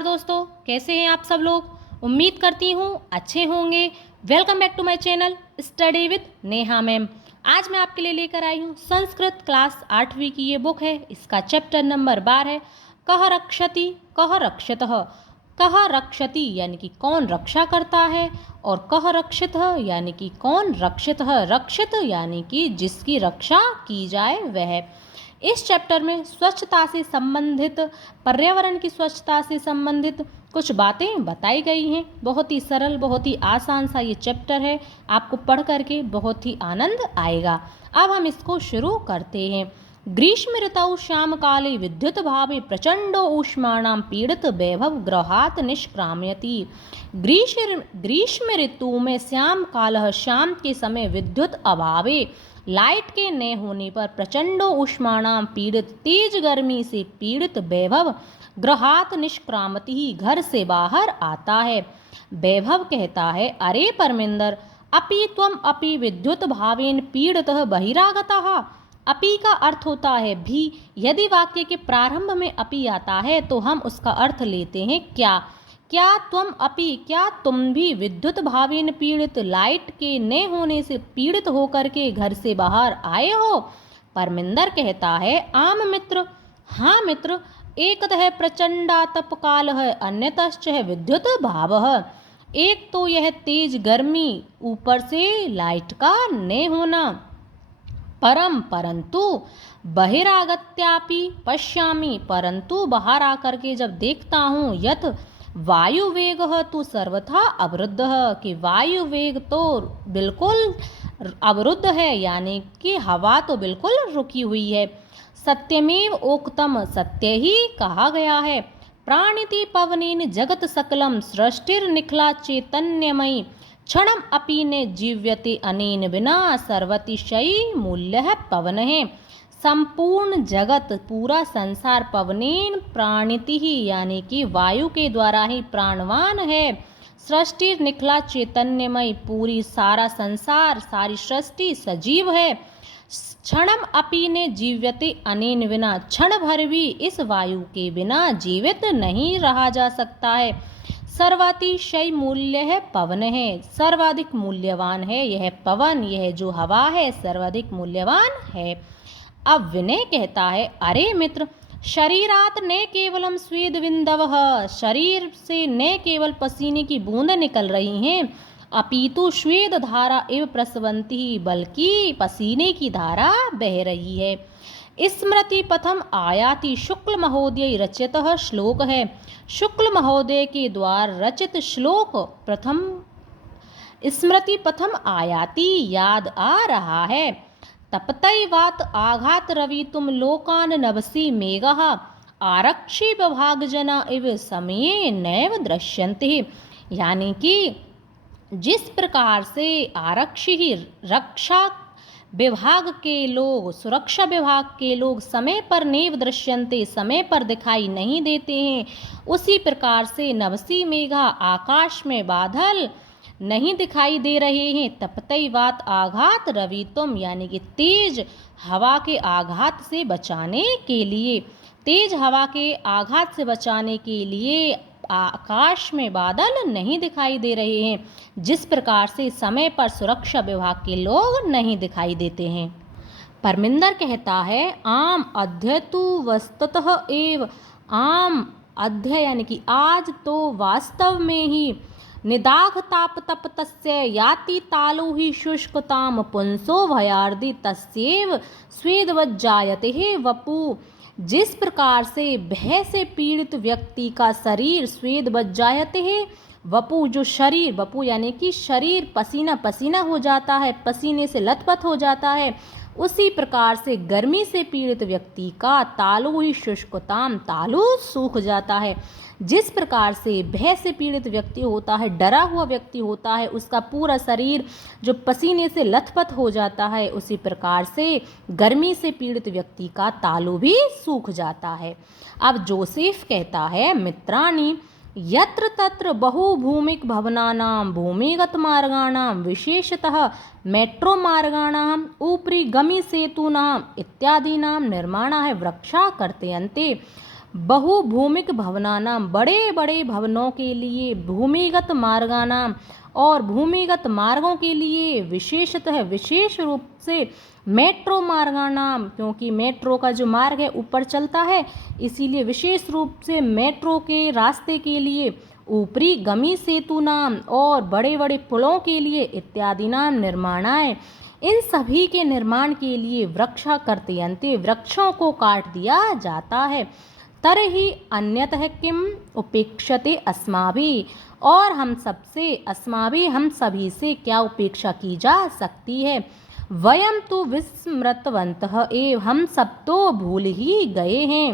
नमस्कार दोस्तों, कैसे हैं आप सब लोग। उम्मीद करती हूँ अच्छे होंगे। Welcome back to my channel study with Neha ma'am. आज मैं आपके लिए लेकर आई हूँ संस्कृत क्लास 8वीं की ये बुक है। इसका चैप्टर नंबर 12 है कह रक्षति कह रक्षतः। कह रक्षति यानी कि कौन रक्षा करता है, और कह रक्षित यानी कि कौन रक्षित है। रक्षित यानी कि जिसकी रक्षा की जाए वह। इस चैप्टर में स्वच्छता से संबंधित, पर्यावरण की स्वच्छता से संबंधित कुछ बातें बताई गई हैं। बहुत ही सरल, बहुत ही आसान सा ये चैप्टर है। आपको पढ़ करके बहुत ही आनंद आएगा। अब हम इसको शुरू करते हैं। ग्रीष्म ऋतौ श्याम काले विद्युत भावे प्रचंडो ऊष्माणां पीड़ित वैभव गृहात् निष्क्रामयति। ग्रीष्म ऋतु में श्याम काल, शाम के समय विद्युत अभावे, लाइट के न होने पर प्रचंडो ऊष्माणां पीड़ित, तेज गर्मी से पीड़ित वैभव गृहात् निष्क्रामति ही, घर से बाहर आता है। वैभव कहता है, अरे परमिंदर, अपि त्वम अपि विद्युत भावेन पीड़ितः बहिरागतः। अपि का अर्थ होता है भी। यदि वाक्य के प्रारंभ में अपि आता है तो हम उसका अर्थ लेते हैं क्या। क्या तुम अपि, क्या तुम भी विद्युत भावेन पीड़ित, लाइट के न होने से पीड़ित होकर के घर से बाहर आए हो। परमिंदर कहता है, आम मित्र, हाँ मित्र, एकतः प्रचंडा तप काल है, अन्यतश्च है विद्युत भाव। एक तो यह तेज गर्मी, ऊपर से लाइट का न होना। परंतु बहिरागत्यापि पश्यामि, परंतु बाहर आकर के जब देखता हूँ, यथ वायु वेग तो सर्वथा अवरुद्ध, कि वायु वेग तो बिल्कुल अवरुद्ध है, यानी कि हवा तो बिल्कुल रुकी हुई है। सत्यमेव उक्तम, सत्य ही कहा गया है। प्राणिति पवनेन जगत सकलम, सृष्टिर निखला चैतन्यमयी, क्षणम अपि ने जीव्यते अनेन बिना, सर्वतिशयी मूल्य पवन है। संपूर्ण जगत, पूरा संसार, पवनेन प्राणिति ही यानी कि वायु के द्वारा ही प्राणवान है। सृष्टि निखला चैतन्यमय, पूरी सारा संसार, सारी सृष्टि सजीव है। क्षणम अपि ने जीव्यते अनेन बिना, क्षण भर भी इस वायु के बिना जीवित नहीं रहा जा सकता है। सर्वातिशय मूल्य है पवन है, सर्वाधिक मूल्यवान है यह पवन, यह जो हवा है सर्वाधिक मूल्यवान है। अब विनय कहता है, अरे मित्र, शरीरात न केवलम स्वेद बिंदवः, शरीर से न केवल पसीने की बूंदें निकल रही हैं, अपितु स्वेद धारा एव प्रस्रवन्ति, बल्कि पसीने की धारा बह रही है। स्मृति पथम आयाति शुक्ल महोदय रचितः श्लोक है। शुक्ल महोदय के द्वारा रचित श्लोक प्रथम स्मृति पथम आयाति, याद आ रहा है। तपतैवात आघात रवि तुम लोकान नभसि मेघः, आरक्षी विभाग जना इव समये नैव दृश्यन्ते। यानी कि जिस प्रकार से आरक्षी ही, रक्षा विभाग के लोग, सुरक्षा विभाग के लोग समय पर नैव दृश्यन्ते, समय पर दिखाई नहीं देते हैं, उसी प्रकार से नभसि मेघा, आकाश में बादल नहीं दिखाई दे रहे हैं। तपतैवात आघात रवि तुम, यानी कि तेज हवा के आघात से बचाने के लिए, तेज हवा के आघात से बचाने के लिए आकाश में बादल नहीं दिखाई दे रहे हैं, जिस प्रकार से समय पर सुरक्षा विभाग के लोग नहीं दिखाई देते हैं। परमिंदर कहता है, आम अद्य तु वस्तुतः एव, आम अद्य यानी कि आज तो वास्तव में ही, निदाघ ताप तप तस्य याति तालु ही शुष्कताम पुंसो भयार्दि तस्येव स्वेदवज्जायते हे वपु। जिस प्रकार से भय से पीड़ित व्यक्ति का शरीर स्वेद बज्जायते है, वपु जो शरीर, वपु यानी कि शरीर पसीना पसीना हो जाता है, पसीने से लथपथ हो जाता है, उसी प्रकार से गर्मी से पीड़ित व्यक्ति का तालु ही शुष्कताम, तालु सूख जाता है। जिस प्रकार से भय से पीड़ित व्यक्ति होता है, डरा हुआ व्यक्ति होता है, उसका पूरा शरीर जो पसीने से लथपथ हो जाता है, उसी प्रकार से गर्मी से पीड़ित व्यक्ति का तालु भी सूख जाता है। अब जोसेफ कहता है, मित्राणि यत्र तत्र बहुभूमिक भवनानां भूमिगत मार्गाणां विशेषतः मेट्रो मार्गाणां उपरि गमि सेतूनां इत्यादीनां निर्माणाय वृक्षा कर्तयन्ते। बहुभूमिक भवनानां, बड़े बड़े भवनों के लिए, भूमिगत मार्गानां, और भूमिगत मार्गों के लिए, विशेषतः विशेष रूप से मेट्रो मार्गानां, क्योंकि मेट्रो का जो मार्ग है ऊपर चलता है, इसीलिए विशेष रूप से मेट्रो के रास्ते के लिए, ऊपरी गमी सेतूनां, और बड़े बड़े पुलों के लिए, इत्यादि नाम निर्माणाय, इन सभी के निर्माण के लिए, वृक्षा कर्तयन्ते, वृक्षों को काट दिया जाता है। तरहि अन्यतः किम उपेक्षते अस्माभिः, और हम सबसे, अस्माभिः हम सभी से क्या उपेक्षा की जा सकती है। वयम तो विस्मृतवन्तः एव, हम सब तो भूल ही गए हैं।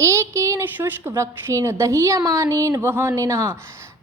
एकेन शुष्क वृक्षेण दह्यमानेन वहनिनः,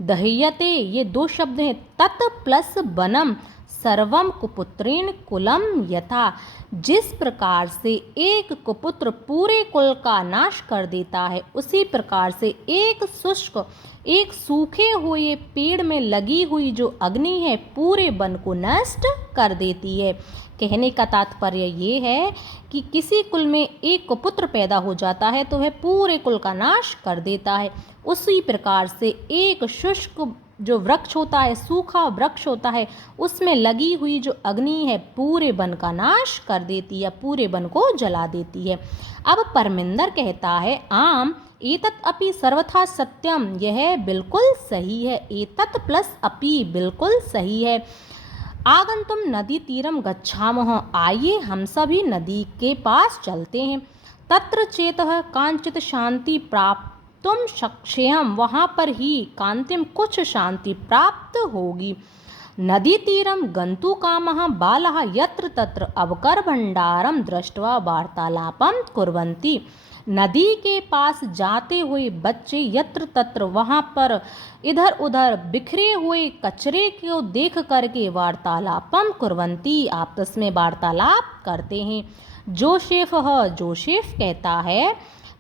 दह्यते ये दो शब्द हैं, तत् प्लस वनम सर्वम कुपुत्रेण कुलम यथा, जिस प्रकार से एक कुपुत्र पूरे कुल का नाश कर देता है, उसी प्रकार से एक शुष्क, एक सूखे हुए पेड़ में लगी हुई जो अग्नि है पूरे वन को नष्ट कर देती है। कहने का तात्पर्य ये है कि किसी कुल में एक कुपुत्र पैदा हो जाता है तो वह पूरे कुल का नाश कर देता है। उसी प्रकार से एक शुष्क जो वृक्ष होता है, सूखा वृक्ष होता है, उसमें लगी हुई जो अग्नि है पूरे वन का नाश कर देती है, पूरे वन को जला देती है। अब परमिंदर कहता है, आम एतत् अपि सर्वथा सत्यम, यह बिल्कुल सही है। एतत् प्लस अपि बिल्कुल सही है। आगंतुम नदी तीरम गच्छामः, आइए हम सभी नदी के पास चलते हैं। तत्र चेतः कांचित शांति प्राप्तुम शक्ष्यहम, वहाँ पर ही कांतिम कुछ शांति प्राप्त होगी। नदी तीरम गंतु कामः बालः यत्र तत्र अवकर भंडारम दृष्ट्वा वार्तालापम कुर्वन्ति, नदी के पास जाते हुए बच्चे यत्र तत्र, वहाँ पर इधर उधर बिखरे हुए कचरे को देख करके वार्तालापम कुर्वन्ति, आपस में वार्तालाप करते हैं। जोसेफ कहता है,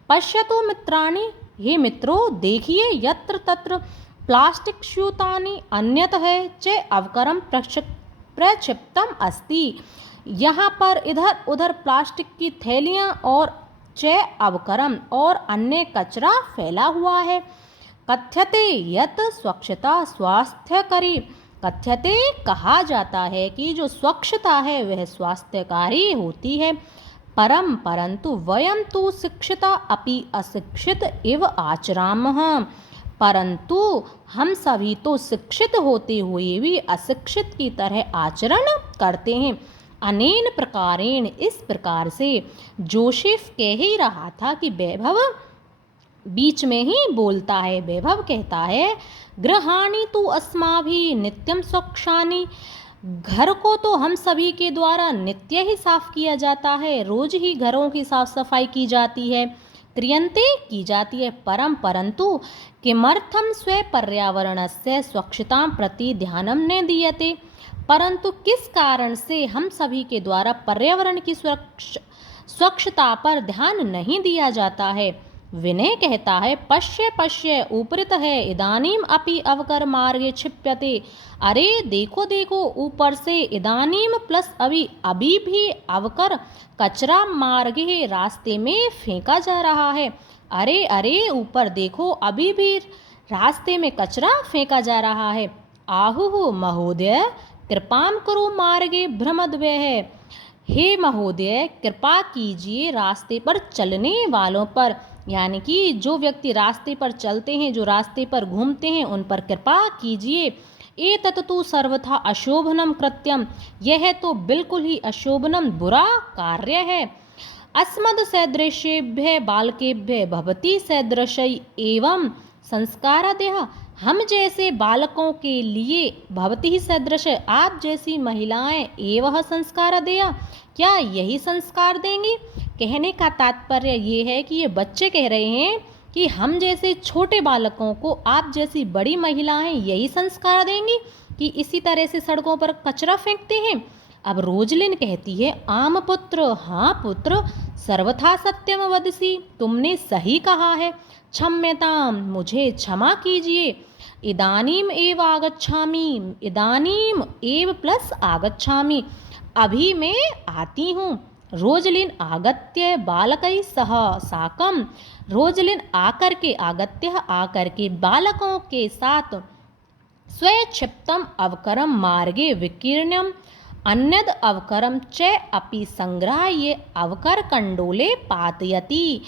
पश्यतु मित्राणि, हे मित्रों देखिए, यत्र तत्र प्लास्टिक स्यूतानि अन्यतः च अवकरम प्रक्षिप्तम अस्ति, यहाँ पर इधर उधर प्लास्टिक की थैलियाँ और च अवकरम और अन्य कचरा फैला हुआ है। कथ्यते यत स्वच्छता स्वास्थ्यकरी, कथ्यते कहा जाता है कि जो स्वच्छता है वह स्वास्थ्यकारी होती है। परंतु वयम तो शिक्षिता अपि अशिक्षित इव आचरामः, परंतु हम सभी तो शिक्षित होते हुए भी अशिक्षित की तरह आचरण करते हैं। अनेन प्रकारेण, इस प्रकार से। जोसेफ कह ही रहा था कि वैभव बीच में ही बोलता है। वैभव कहता है, गृहाणि तु अस्माभिः नित्यं स्वच्छानि, घर को तो हम सभी के द्वारा नित्य ही साफ किया जाता है, रोज ही घरों की साफ सफाई की जाती है, क्रियन्ते की जाती है। परंतु किमर्थं स्व पर्यावरणस्य स्वच्छतां प्रति ध्यानं न दीयते, परंतु किस कारण से हम सभी के द्वारा पर्यावरण की स्वच्छता पर ध्यान नहीं दिया जाता है। विनय कहता है, पश्य पश्य ऊपरित है इदानीम अपि अवकर मार्गे क्षिप्यते, अरे देखो देखो ऊपर से, इदानीम प्लस अभी भी अवकर कचरा मार्गे रास्ते में फेंका जा रहा है। अरे अरे ऊपर देखो, अभी भी रास्ते में कचरा फेंका जा रहा है। आहुः महोदय कृपाम करो मार्गे भ्रमद्वयः, हे महोदय कृपा कीजिए रास्ते पर चलने वालों पर, यानी कि जो व्यक्ति रास्ते पर चलते हैं, जो रास्ते पर घूमते हैं, उन पर कृपा कीजिए। एतत् तु सर्वथा अशोभनम कृत्यम, यह तो बिल्कुल ही अशोभनम बुरा कार्य है। अस्मद् सदृशेभ्यः बालकेभ्यः भवति सदृशै एवं संस्कारादयः, हम जैसे बालकों के लिए भवति ही सदृश, आप जैसी महिलाएं एवं संस्कारादयः, क्या यही संस्कार देंगी। कहने का तात्पर्य ये है कि ये बच्चे कह रहे हैं कि हम जैसे छोटे बालकों को आप जैसी बड़ी महिलाएं यही संस्कार देंगी कि इसी तरह से सड़कों पर कचरा फेंकते हैं। अब रोजलिन कहती है, आम पुत्र, हाँ पुत्र, सर्वथा सत्यम वदसी, तुमने सही कहा है। क्षम्यताम, मुझे क्षमा कीजिए। इदानीम एव आगच्छामि, इदानीम एव प्लस आगच्छामि, अभी मैं आती हूँ। रोजलिन आगत्य बालकै सह साकं, रोजलिन आकर के बालकों के साथ स्वक्षिप्तम अवकरम मार्गे विकीर्ण्यम अन्यद अवकरम च अपि संग्राह्य अवकर कंडोले पातयति।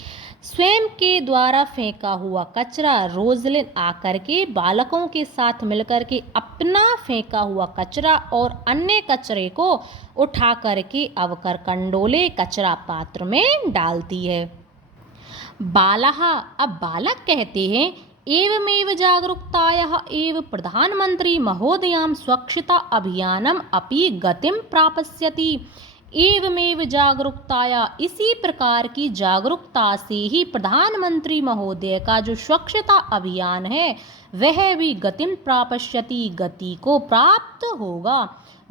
स्वयं के द्वारा फेंका हुआ कचरा रोजलिन आकर के बालकों के साथ मिलकर के अपना फेंका हुआ कचरा और अन्य कचरे को उठा करके अवकर कंडोले कचरा पात्र में डालती है। बालः, अब बालक कहते हैं, एवमेव जागरूकतायाः एव प्रधानमंत्री महोदयां स्वच्छता अभियानम अपि गतिं प्राप्स्यति। एवमेव जागरूकताया, इसी प्रकार की जागरूकता से ही प्रधानमंत्री महोदय का जो स्वच्छता अभियान है वह भी गतिं प्राप्स्यति, गति को प्राप्त होगा।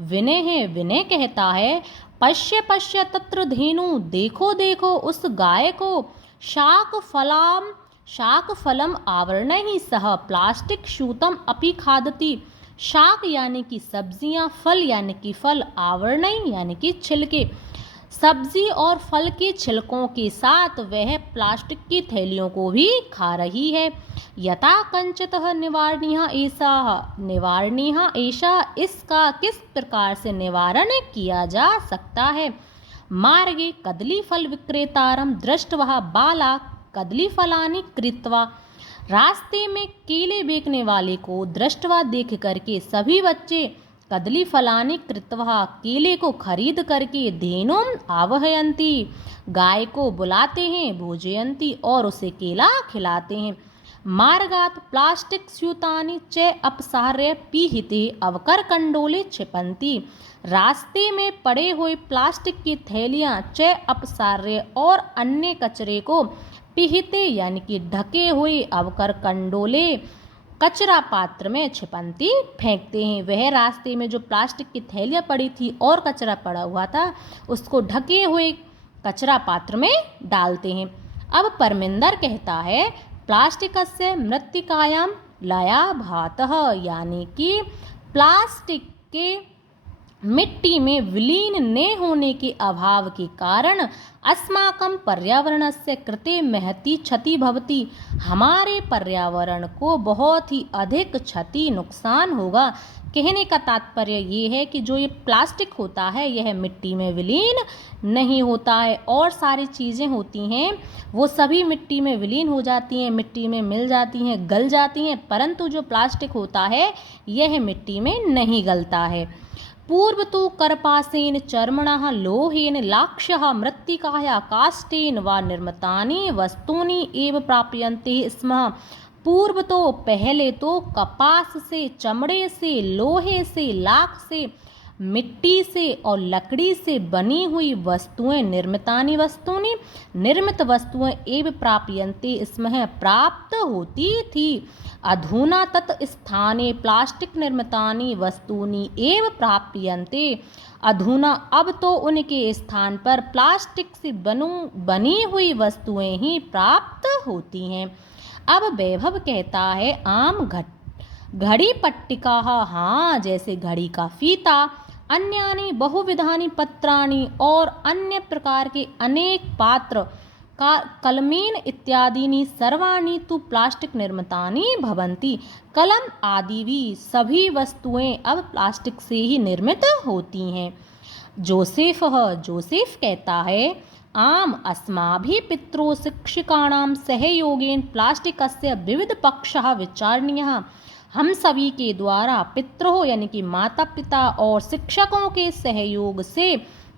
विनय है, विनय कहता है, पश्य पश्य तत्र धेनु, देखो देखो उस गाय को, शाक फलम आवरणैः सह प्लास्टिक शूतम अपि खादति। शाक यानी कि सब्जियां, फल यानी कि फल, आवरणैः यानी कि छिलके, सब्जी और फल के छिलकों के साथ वह प्लास्टिक की थैलियों को भी खा रही है। यथा कंचतः निवारणीय ऐसा, इसका किस प्रकार से निवारण किया जा सकता है। मार्गे कदली फल विक्रेतारं दृष्ट्वा बाला कदली फलानि कृत्वा, रास्ते में केले बेचने वाले को दृष्टवा देख करके सभी बच्चे कदली फलानि कृत्वा, केले को खरीद करके धेनुम आवहयंती, गाय को बुलाते हैं, भोजयंती और उसे केला खिलाते हैं। मार्गात प्लास्टिक स्यूतानि च अपसार्य पीहिते अवकर कंडोले क्षिपंती, रास्ते में पड़े हुए प्लास्टिक की थैलियां च अपसार्य और अन्य कचरे को पिहिते यानी कि ढके हुए अवकर कंडोले कचरा पात्र में छिपंती फेंकते हैं। वह रास्ते में जो प्लास्टिक की थैलियाँ पड़ी थी और कचरा पड़ा हुआ था उसको ढके हुए कचरा पात्र में डालते हैं। अब परमिंदर कहता है, प्लास्टिकस्य मृत्तिकायां लया भातः, यानी कि प्लास्टिक के मिट्टी में विलीन न होने के अभाव के कारण अस्माकं पर्यावरणस्य कृते महती क्षति भवति, हमारे पर्यावरण को बहुत ही अधिक क्षति नुकसान होगा। कहने का तात्पर्य ये है कि जो ये प्लास्टिक होता है यह मिट्टी में विलीन नहीं होता है और सारी चीज़ें होती हैं वो सभी मिट्टी में विलीन हो जाती हैं, मिट्टी में मिल जाती हैं, गल जाती हैं, परंतु जो प्लास्टिक होता है यह मिट्टी में नहीं गलता है। पूर्व तो कर्पासेन चर्मणः लोहेन लाक्ष्यः मृत्तिकाया काष्ठेन वा निर्मितानि वस्तूनि एव प्राप्यन्ते स्म। पूर्व तो पहले तो कपास से, चमड़े से, लोहे से, लाख से, मिट्टी से और लकड़ी से बनी हुई वस्तुएं, निर्मितानि वस्तूनि, निर्मित वस्तुएं एव प्राप्यन्ते स्म, प्राप्त होती थी। अधुना तत् स्थाने प्लास्टिक निर्मितानि वस्तूनि एव प्राप्यन्ते, अधुना अब तो उनके स्थान पर प्लास्टिक से बनी हुई वस्तुएं ही प्राप्त होती हैं। अब वैभव कहता है, आम घड़ी पट्टिका, हाँ जैसे घड़ी का फीता, अन्यानि बहुविधानि पत्राणि और अन्य प्रकार के अनेक पात्र, कलमेन इत्यादीनि सर्वाणि तु प्लास्टिक निर्मितानि भवन्ति। कलम आदि भी सभी वस्तुएं अब प्लास्टिक से ही निर्मित होती हैं। जोसेफ कहता है, आम अस्माभिः पितरो शिक्षकाणां सहयोगेन प्लास्टिकस्य विविध पक्षः विचारणीयः, हम सभी के द्वारा पितरों यानी कि माता पिता और शिक्षकों के सहयोग से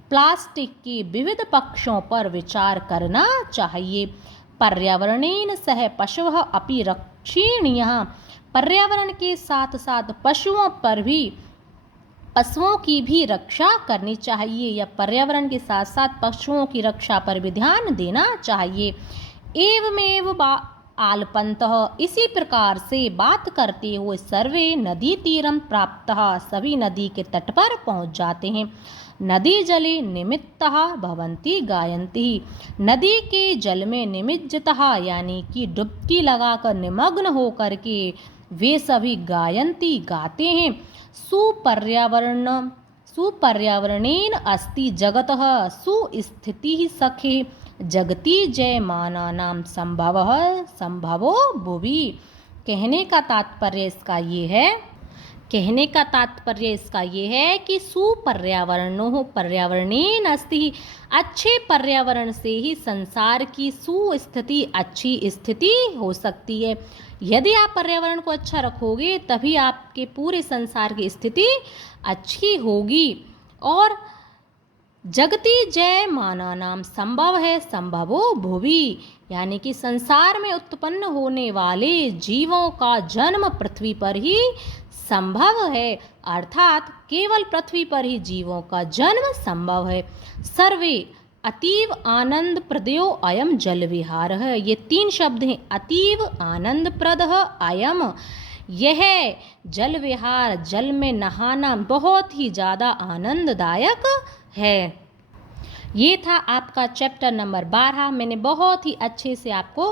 प्लास्टिक के विविध पक्षों पर विचार करना चाहिए। पर्यावरणेन सह पशवः अपि रक्षणीयः, पर्यावरण के साथ साथ पशुओं की भी रक्षा करनी चाहिए या पर्यावरण के साथ साथ पशुओं की रक्षा पर भी ध्यान देना चाहिए। एवमेव आलपन्तः, इसी प्रकार से बात करते हुए सर्वे नदी तीरम प्राप्तः, सभी नदी के तट पर पहुंच जाते हैं। नदी जले निमित्तः भवन्ति गायन्ति, नदी के जल में निमज्जितः यानी कि डुबकी लगाकर निमग्न होकर के वे सभी गायन्ति गाते हैं। सुपर्यावरणेन अस्ति जगतः सुस्थितिः सखे जगति जयमानानां संभवः संभवो भुवि। कहने का तात्पर्य इसका ये है कि सुपर्यावरणो पर्यावरणेन अस्ति, अच्छे पर्यावरण से ही संसार की सुस्थिति अच्छी स्थिति हो सकती है। यदि आप पर्यावरण को अच्छा रखोगे तभी आपके पूरे संसार की स्थिति अच्छी होगी। और जगति जयमानानां संभव है संभवो भुवि, यानी कि संसार में उत्पन्न होने वाले जीवों का जन्म पृथ्वी पर ही संभव है, अर्थात केवल पृथ्वी पर ही जीवों का जन्म संभव है। सर्वे अतीव आनंद प्रदयो अयम जल विहार है, ये 3 शब्द हैं। अतीव आनंद प्रद अयम, यह जल विहार, जल में नहाना बहुत ही ज़्यादा आनंददायक है। ये था आपका चैप्टर नंबर 12। मैंने बहुत ही अच्छे से आपको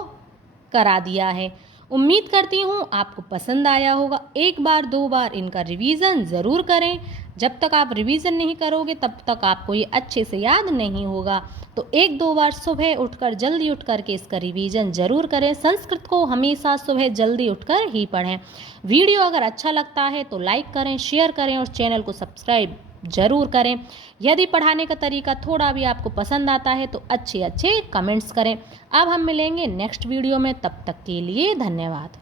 करा दिया है। उम्मीद करती हूँ आपको पसंद आया होगा। 1 बार 2 बार इनका रिवीजन ज़रूर करें। जब तक आप रिवीजन नहीं करोगे तब तक आपको ये अच्छे से याद नहीं होगा। तो 1-2 बार सुबह उठकर जल्दी उठ कर के इसका रिवीजन ज़रूर करें। संस्कृत को हमेशा सुबह जल्दी उठकर ही पढ़ें। वीडियो अगर अच्छा लगता है तो लाइक करें, शेयर करें और चैनल को सब्सक्राइब ज़रूर करें। यदि पढ़ाने का तरीका थोड़ा भी आपको पसंद आता है तो अच्छे अच्छे कमेंट्स करें। अब हम मिलेंगे नेक्स्ट वीडियो में, तब तक के लिए धन्यवाद।